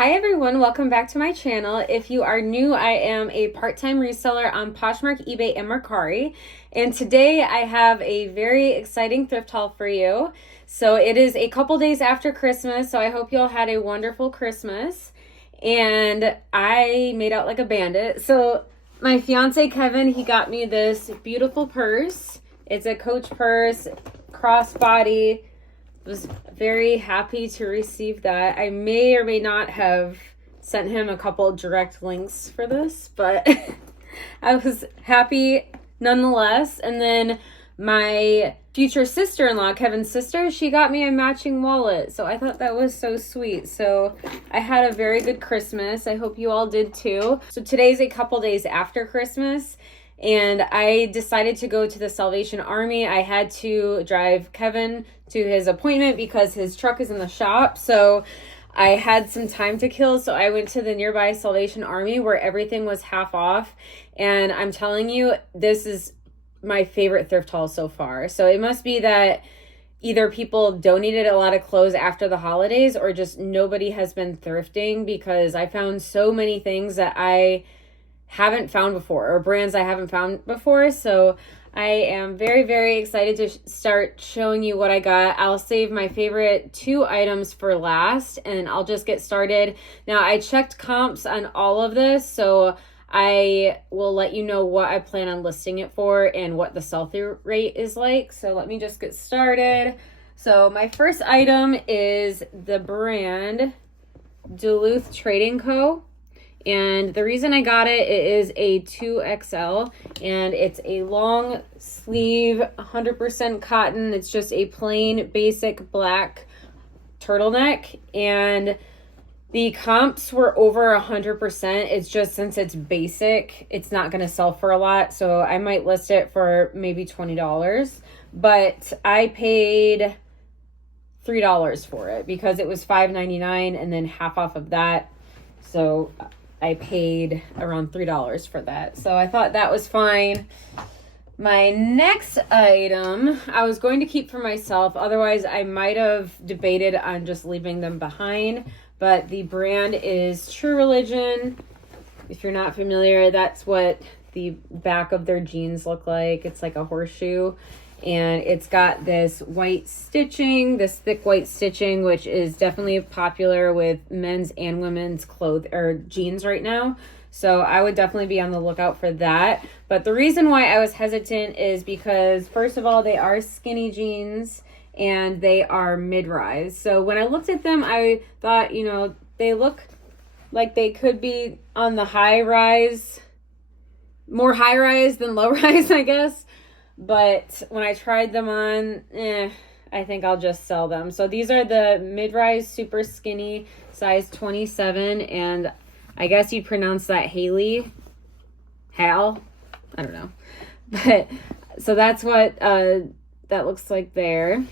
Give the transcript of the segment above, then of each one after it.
Hi everyone, welcome back to my channel. If you are new, I am a part-time reseller on Poshmark, eBay, and Mercari. And today I have a very exciting thrift haul for you. So it is a couple days after Christmas, so I hope you all had a wonderful Christmas. And I made out like a bandit. So my fiance Kevin, he got me this beautiful purse. It's a Coach purse, crossbody. Was very happy to receive that. I may or may not have sent him a couple direct links for this, but I was happy nonetheless. And then my future sister-in-law, Kevin's sister, she got me a matching wallet. So I thought that was so sweet. So I had a very good Christmas. I hope you all did too. So today's a couple days after Christmas. And I decided to go to the Salvation Army. I had to drive Kevin to his appointment because his truck is in the shop. So I had some time to kill. So I went to the nearby Salvation Army where everything was half off. And I'm telling you, this is my favorite thrift haul so far. So it must be that either people donated a lot of clothes after the holidays or just nobody has been thrifting, because I found so many things that I haven't found before, or brands I haven't found before. So I am very, very excited to start showing you what I got. I'll save my favorite 2 items for last, and I'll just get started. Now, I checked comps on all of this, so I will let you know what I plan on listing it for and what the sell-through rate is like. So let me just get started. So my first item is the brand Duluth Trading Co. And the reason I got it is a 2XL, and it's a long sleeve, 100% cotton. It's just a plain basic black turtleneck, and the comps were over 100%. It's just, since it's basic, it's not going to sell for a lot. So I might list it for maybe $20, but I paid $3 for it because it was $5.99 and then half off of that. So I paid around $3 for that. So I thought that was fine. My next item, I was going to keep for myself. Otherwise, I might have debated on just leaving them behind. But the brand is True Religion. If you're not familiar, that's what the back of their jeans look like. It's like a horseshoe. And it's got this white stitching, this thick white stitching, which is definitely popular with men's and women's clothes or jeans right now. So I would definitely be on the lookout for that. But the reason why I was hesitant is because, first of all, they are skinny jeans and they are mid-rise. So when I looked at them, I thought, you know, they look like they could be on the high-rise, more high-rise than low-rise, I guess. But when I tried them on, I think I'll just sell them. So these are the mid-rise super skinny, size 27. And I guess you'd pronounce that Haley. Hal? I don't know. But so that's what that looks like there.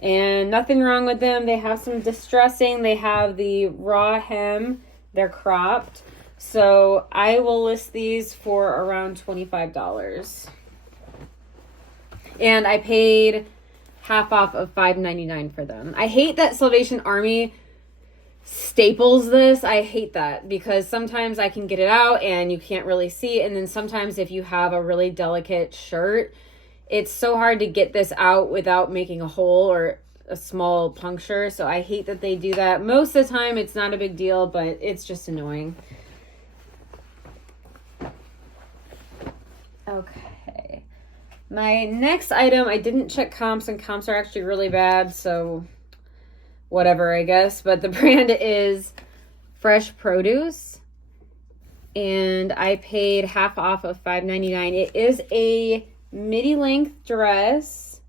And nothing wrong with them. They have some distressing. They have the raw hem. They're cropped. So I will list these for around $25. And I paid half off of $5.99 for them. I hate that Salvation Army staples this. I hate that because sometimes I can get it out and you can't really see it. And then sometimes if you have a really delicate shirt, it's so hard to get this out without making a hole or a small puncture. So I hate that they do that. Most of the time it's not a big deal, but it's just annoying. Okay. My next item, I didn't check comps, and comps are actually really bad, so whatever, I guess. But the brand is Fresh Produce, and I paid half off of $5.99. It is a midi-length dress,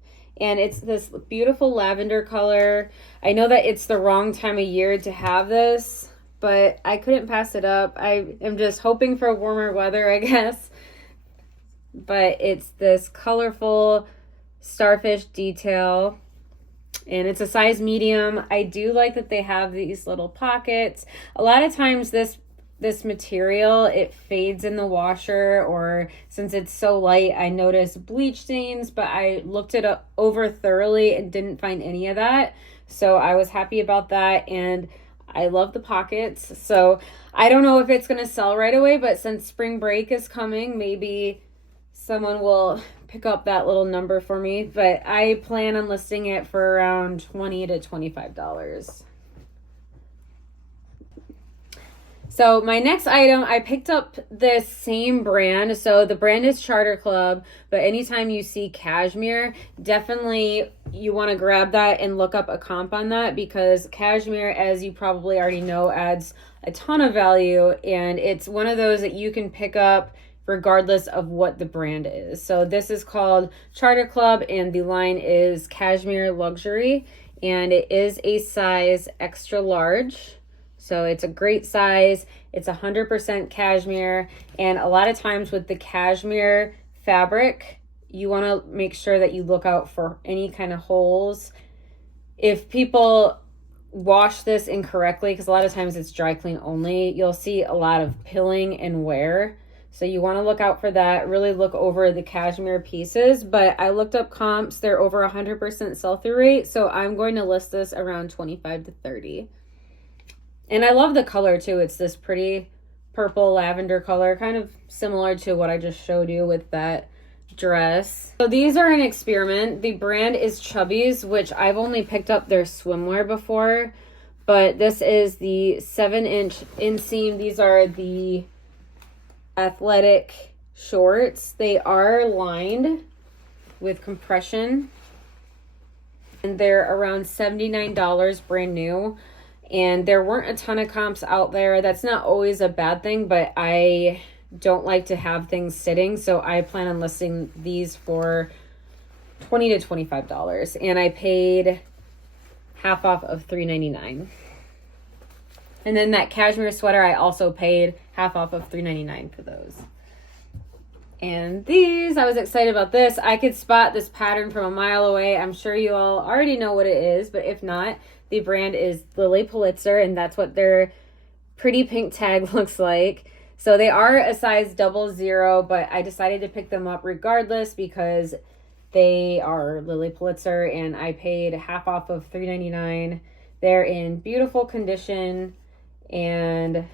and it's this beautiful lavender color. I know that it's the wrong time of year to have this, but I couldn't pass it up. I am just hoping for warmer weather, I guess. But it's this colorful starfish detail, and it's a size medium. I do like that they have these little pockets. A lot of times this material, it fades in the washer, or since it's so light, I notice bleach stains, but I looked it over thoroughly and didn't find any of that. So I was happy about that. And I love the pockets. So I don't know if it's going to sell right away, but since spring break is coming, maybe someone will pick up that little number for me. But I plan on listing it for around $20 to $25. So my next item, I picked up this same brand. So the brand is Charter Club, but anytime you see cashmere, definitely you want to grab that and look up a comp on that, because cashmere, as you probably already know, adds a ton of value, and it's one of those that you can pick up regardless of what the brand is. So this is called Charter Club, and the line is Cashmere Luxury, and it is a size extra large. So it's a great size. It's 100% cashmere. And a lot of times with the cashmere fabric, you want to make sure that you look out for any kind of holes. If people wash this incorrectly, because a lot of times it's dry clean only, you'll see a lot of pilling and wear. So you want to look out for that. Really look over the cashmere pieces. But I looked up comps. They're over 100% sell-through rate. So I'm going to list this around 25 to 30. And I love the color too. It's this pretty purple lavender color, kind of similar to what I just showed you with that dress. So these are an experiment. The brand is Chubbies, which I've only picked up their swimwear before, but this is the 7-inch inseam. These are the athletic shorts. They are lined with compression, and they're around $79 brand new. And there weren't a ton of comps out there. That's not always a bad thing, but I don't like to have things sitting. So I plan on listing these for $20 to $25. And I paid half off of $3.99. And then that cashmere sweater, I also paid half off of $3.99 for those. And these, I was excited about this. I could spot this pattern from a mile away. I'm sure you all already know what it is, but if not, the brand is Pulitzer, and that's what their pretty pink tag looks like. So they are a size 00, but I decided to pick them up regardless because they are Pulitzer, and I paid half off of $3.99. They're in beautiful condition, and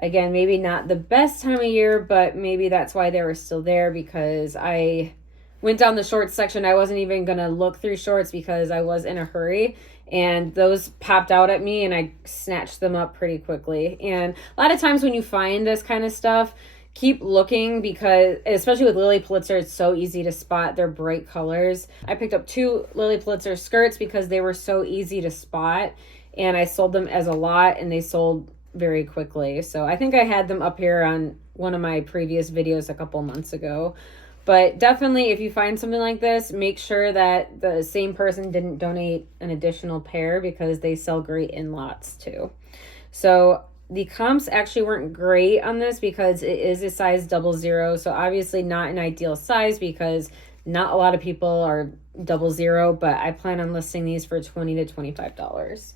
again, maybe not the best time of year, but maybe that's why they were still there, because I went down the shorts section. I wasn't even going to look through shorts because I was in a hurry, and those popped out at me and I snatched them up pretty quickly. And a lot of times when you find this kind of stuff, keep looking, because especially with Pulitzer, it's so easy to spot their bright colors. I picked up 2 Pulitzer skirts because they were so easy to spot, and I sold them as a lot, and they sold very quickly. So I think I had them up here on one of my previous videos a couple months ago. But definitely, if you find something like this, make sure that the same person didn't donate an additional pair, because they sell great in lots too. So the comps actually weren't great on this because it is a size 00. So obviously not an ideal size, because not a lot of people are 00, but I plan on listing these for $20 to $25.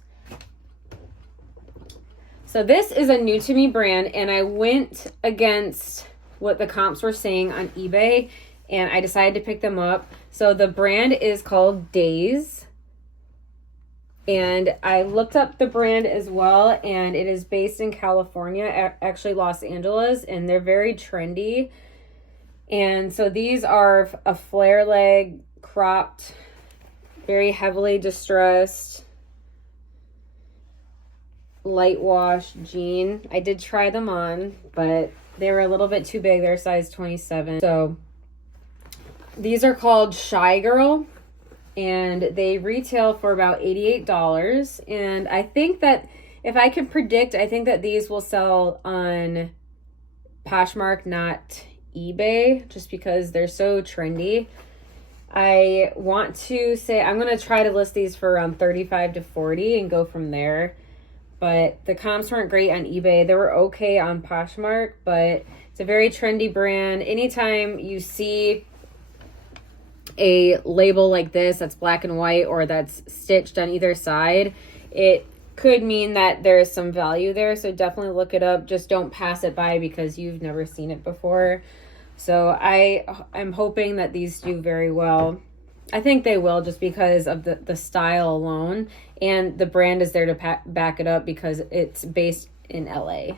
So this is a new to me brand, and I went against what the comps were saying on eBay, and I decided to pick them up. So the brand is called Days, and I looked up the brand as well, and it is based in California, actually Los Angeles, and they're very trendy. And so these are a flare leg, cropped, very heavily distressed, light wash jean. I did try them on, but they were a little bit too big. They're size 27. So these are called Shy Girl, and they retail for about $88. And I think that if I can predict, I think that these will sell on Poshmark, not eBay, just because they're so trendy. I want to say I'm going to try to list these for around 35 to 40 and go from there. But the comps weren't great on eBay. They were okay on Poshmark, but it's a very trendy brand. Anytime you see a label like this that's black and white, or that's stitched on either side, it could mean that there's some value there. So definitely look it up. Just don't pass it by because you've never seen it before. So I'm hoping that these do very well. I think they will, just because of the style alone. and the brand is there to back it up because it's based in LA.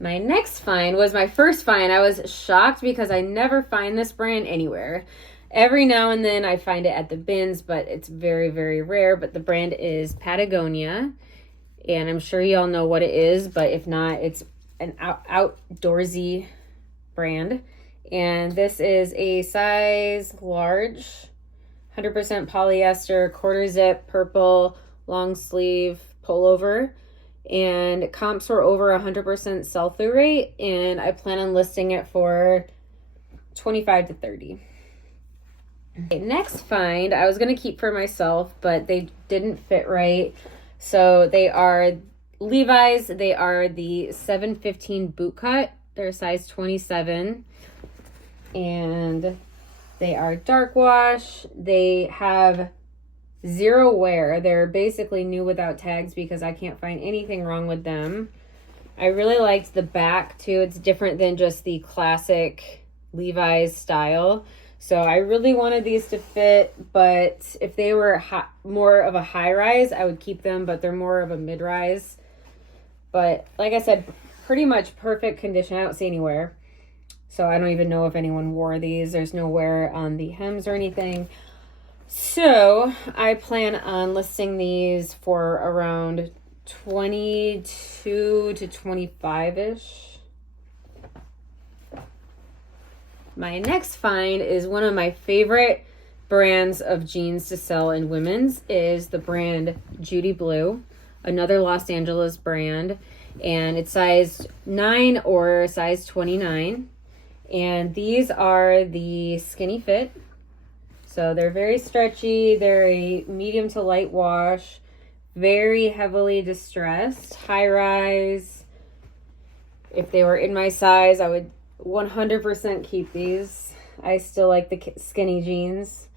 My next find was my first find. I was shocked because I never find this brand anywhere. Every now and then I find it at the bins, but it's very, very rare. But the brand is Patagonia, and I'm sure you all know what it is, but if not, it's an outdoorsy brand. And this is a size large, 100% polyester, quarter zip, purple, long sleeve pullover. And comps were over 100% sell-through rate, and I plan on listing it for $25 to $30. Okay, next find I was going to keep for myself, but they didn't fit right. So they are Levi's. They are the 715 boot cut. They're size 27. And they are dark wash. They have zero wear. They're basically new without tags because I can't find anything wrong with them. I really liked the back too. It's different than just the classic Levi's style. So I really wanted these to fit, but if they were more of a high rise, I would keep them, but they're more of a mid rise. But like I said, pretty much perfect condition. I don't see any wear. So I don't even know if anyone wore these. There's no wear on the hems or anything. So I plan on listing these for around 22 to 25-ish. My next find is one of my favorite brands of jeans to sell in women's is the brand Judy Blue, another Los Angeles brand, and it's size 9 or size 29. And these are the skinny fit. So they're very stretchy. They're a medium to light wash, very heavily distressed, high rise. If they were in my size, I would 100% keep these. I still like the skinny jeans.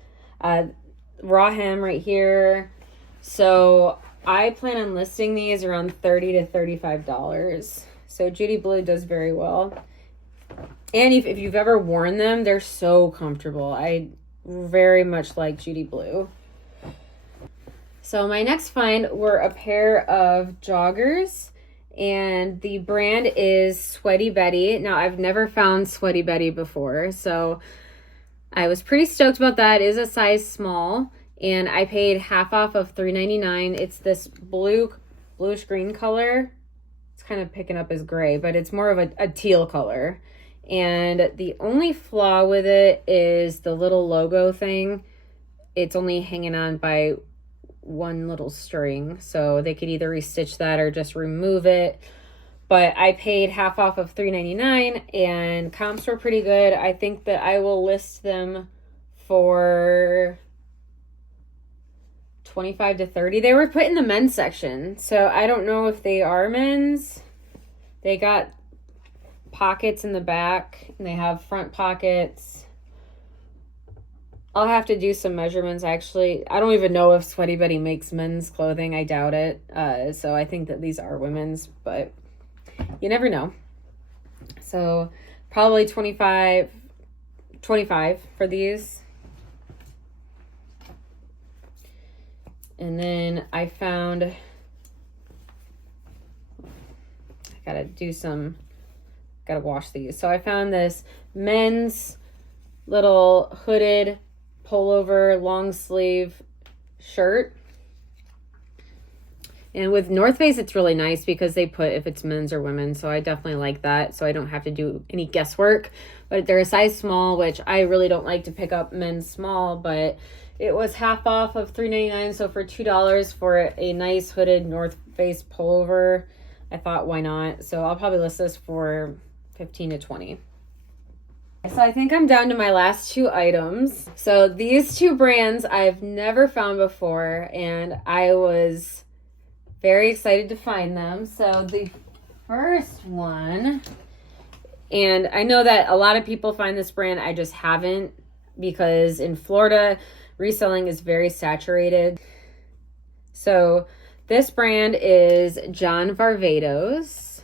Raw hem right here. So I plan on listing these around $30 to $35. So Judy Blue does very well. And if you've ever worn them, they're so comfortable. I very much like Judy Blue. So my next find were a pair of joggers, and the brand is Sweaty Betty. Now, I've never found Sweaty Betty before, so I was pretty stoked about that. It is a size small, and I paid half off of $3.99. It's this bluish green color. It's kind of picking up as gray, but it's more of a teal color. And the only flaw with it is the little logo thing. It's only hanging on by one little string, so they could either restitch that or just remove it. But I paid half off of $3.99, and comps were pretty good. I think that I will list them for $25 to $30. They were put in the men's section, so I don't know if they are men's. They got pockets in the back, and they have front pockets. I'll have to do some measurements. Actually, I don't even know if Sweaty Betty makes men's clothing. I doubt it. So I think that these are women's, but you never know. So probably 25 for these. And then I found, I gotta wash these. So I found this men's little hooded pullover long sleeve shirt. And with North Face, it's really nice because they put if it's men's or women's. So I definitely like that. So I don't have to do any guesswork. But they're a size small, which I really don't like to pick up men's small. But it was half off of $3.99. So for $2 for a nice hooded North Face pullover, I thought, why not? So I'll probably list this for $15 to $20. So I think I'm down to my last two items. So these two brands I've never found before, and I was very excited to find them. So the first one, and I know that a lot of people find this brand, I just haven't, because in Florida, reselling is very saturated. So this brand is John Varvatos,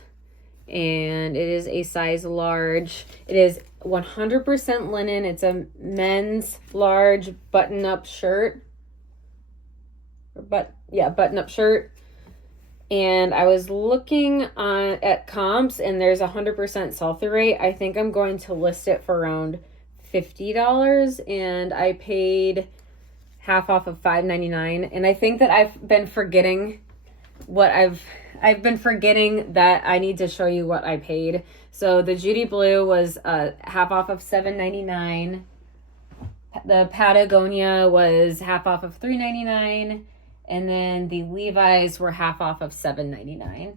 and it is a size large. It is 100% linen. It's a men's large button-up shirt. button-up shirt. And I was looking at comps, and there's 100% sell-through rate. I think I'm going to list it for around $50, and I paid half off of $5.99. And I think that I've been forgetting I've been forgetting that I need to show you what I paid. So the Judy Blue was half off of $7.99. The Patagonia was half off of $3.99. And then the Levi's were half off of $7.99.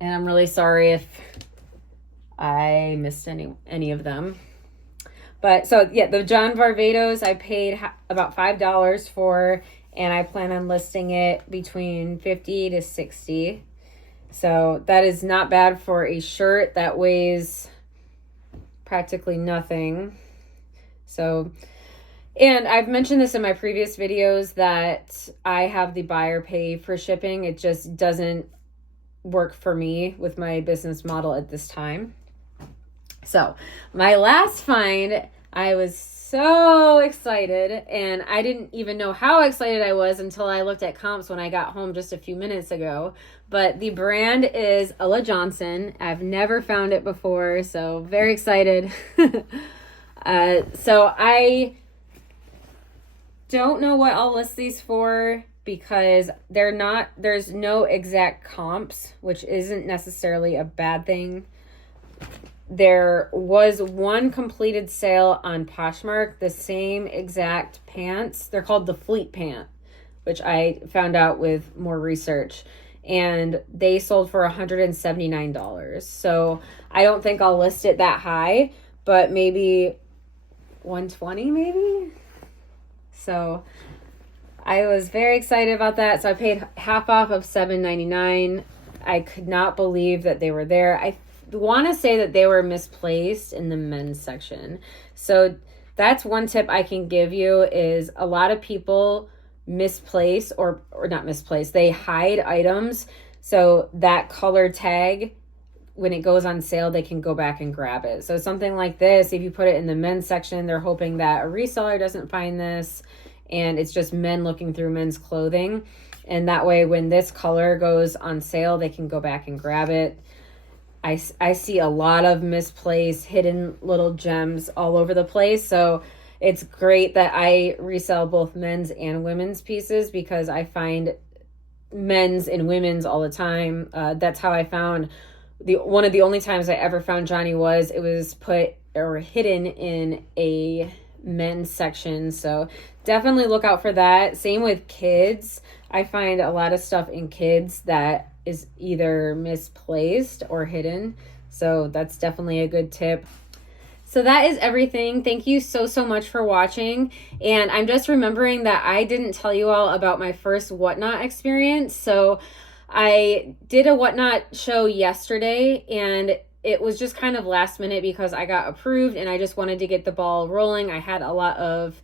And I'm really sorry if I missed any of them. But so yeah, the John Varvatos I paid about $5 for, and I plan on listing it between $50 to $60. So that is not bad for a shirt that weighs practically nothing. So, and I've mentioned this in my previous videos that I have the buyer pay for shipping. It just doesn't work for me with my business model at this time. So my last find, I was so excited, and I didn't even know how excited I was until I looked at comps when I got home just a few minutes ago. But the brand is Ella Johnson. I've never found it before, so very excited. So I don't know what I'll list these for because there's no exact comps, which isn't necessarily a bad thing. There was one completed sale on Poshmark, the same exact pants. They're called the Fleet Pant, which I found out with more research. And they sold for $179. So I don't think I'll list it that high, but maybe 120 maybe. So I was very excited about that. So I paid half off of $7.99. I could not believe that they were there. I want to say that they were misplaced in the men's section. So that's one tip I can give you is a lot of people misplace or not misplace. They hide items. So that color tag, when it goes on sale, they can go back and grab it. So something like this, if you put it in the men's section, they're hoping that a reseller doesn't find this and it's just men looking through men's clothing. And that way, when this color goes on sale, they can go back and grab it. I see a lot of misplaced, hidden little gems all over the place. So it's great that I resell both men's and women's pieces because I find men's and women's all the time. That's how I found one of the only times I ever found Johnny it was put or hidden in a men's section. So definitely look out for that. Same with kids. I find a lot of stuff in kids that is either misplaced or hidden. So that's definitely a good tip. So that is everything. Thank you so much for watching. And I'm just remembering that I didn't tell you all about my first Whatnot experience. So I did a Whatnot show yesterday, and it was just kind of last minute because I got approved and I just wanted to get the ball rolling. I had a lot of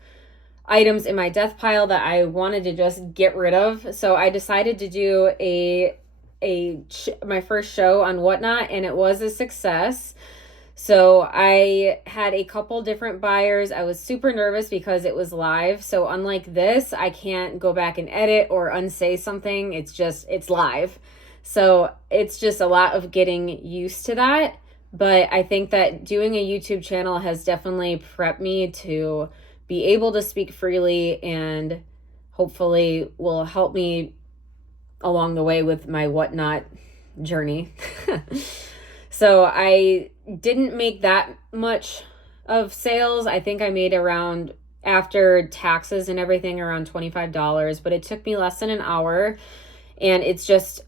items in my death pile that I wanted to just get rid of. So I decided to do my first show on Whatnot, and it was a success. So I had a couple different buyers. I was super nervous because it was live. So unlike this, I can't go back and edit or unsay something. It's live. So it's just a lot of getting used to that. But I think that doing a YouTube channel has definitely prepped me to be able to speak freely and hopefully will help me along the way with my Whatnot journey. So I didn't make that much of sales. I think I made around, after taxes and everything, around $25, but it took me less than an hour. And it's just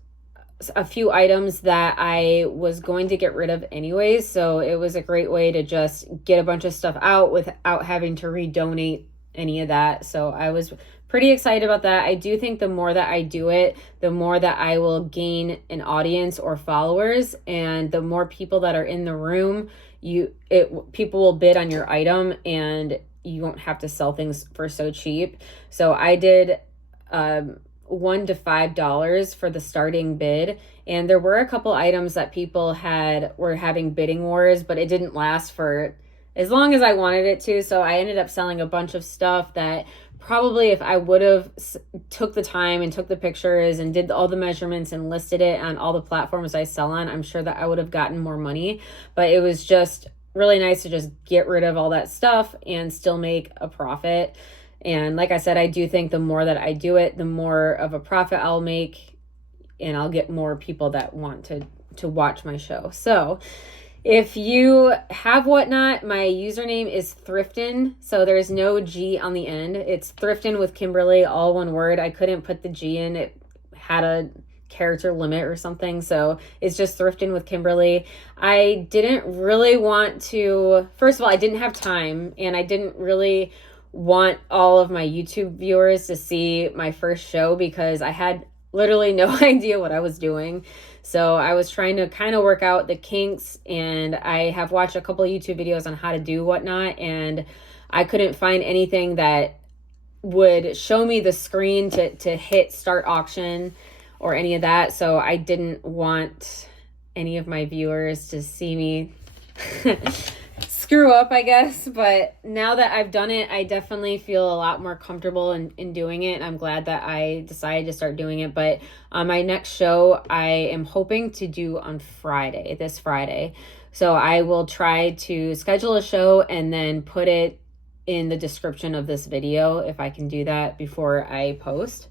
a few items that I was going to get rid of anyways. So it was a great way to just get a bunch of stuff out without having to redonate any of that. So I was pretty excited about that. I do think the more that I do it, the more that I will gain an audience or followers, and the more people that are in the room, people will bid on your item and you won't have to sell things for so cheap. So I did $1 to $5 for the starting bid, and there were a couple items that people were having bidding wars, but it didn't last for as long as I wanted it to. So I ended up selling a bunch of stuff that probably if I would have took the time and took the pictures and did all the measurements and listed it on all the platforms I sell on, I'm sure that I would have gotten more money. But it was just really nice to just get rid of all that stuff and still make a profit. And like I said, I do think the more that I do it, the more of a profit I'll make, and I'll get more people that want to watch my show. So if you have Whatnot, my username is Thriftin. So there's no G on the end. It's Thriftin with Kimberly, all one word. I couldn't put the G in. It had a character limit or something. So it's just Thriftin with Kimberly. I didn't really want to, first of all, I didn't have time, and I didn't really want all of my YouTube viewers to see my first show because I had literally no idea what I was doing. So I was trying to kind of work out the kinks, and I have watched a couple of YouTube videos on how to do Whatnot, and I couldn't find anything that would show me the screen to hit start auction or any of that. So I didn't want any of my viewers to see me screw up, I guess. But now that I've done it, I definitely feel a lot more comfortable in doing it. I'm glad that I decided to start doing it. But my next show, I am hoping to do on Friday, this Friday. So I will try to schedule a show and then put it in the description of this video if I can do that before I post.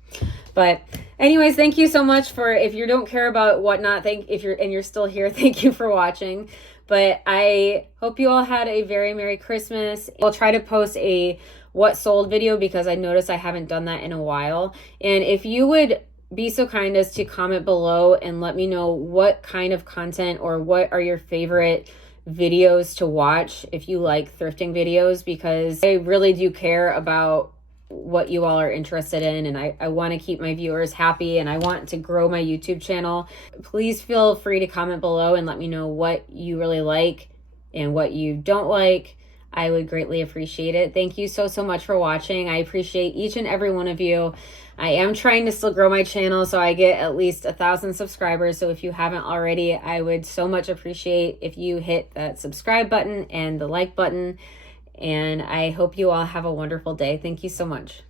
But anyways, thank you so much for, if you don't care about Whatnot, if you're still here, thank you for watching. But I hope you all had a very Merry Christmas. I'll try to post a what sold video because I noticed I haven't done that in a while. And if you would be so kind as to comment below and let me know what kind of content or what are your favorite videos to watch if you like thrifting videos, because I really do care about what you all are interested in, and I want to keep my viewers happy, and I want to grow my YouTube channel. Please feel free to comment below and let me know what you really like and what you don't like. I would greatly appreciate it. Thank you so much for watching. I appreciate each and every one of you. I am trying to still grow my channel so I get at least 1,000 subscribers. So if you haven't already, I would so much appreciate if you hit that subscribe button and the like button. And I hope you all have a wonderful day. Thank you so much.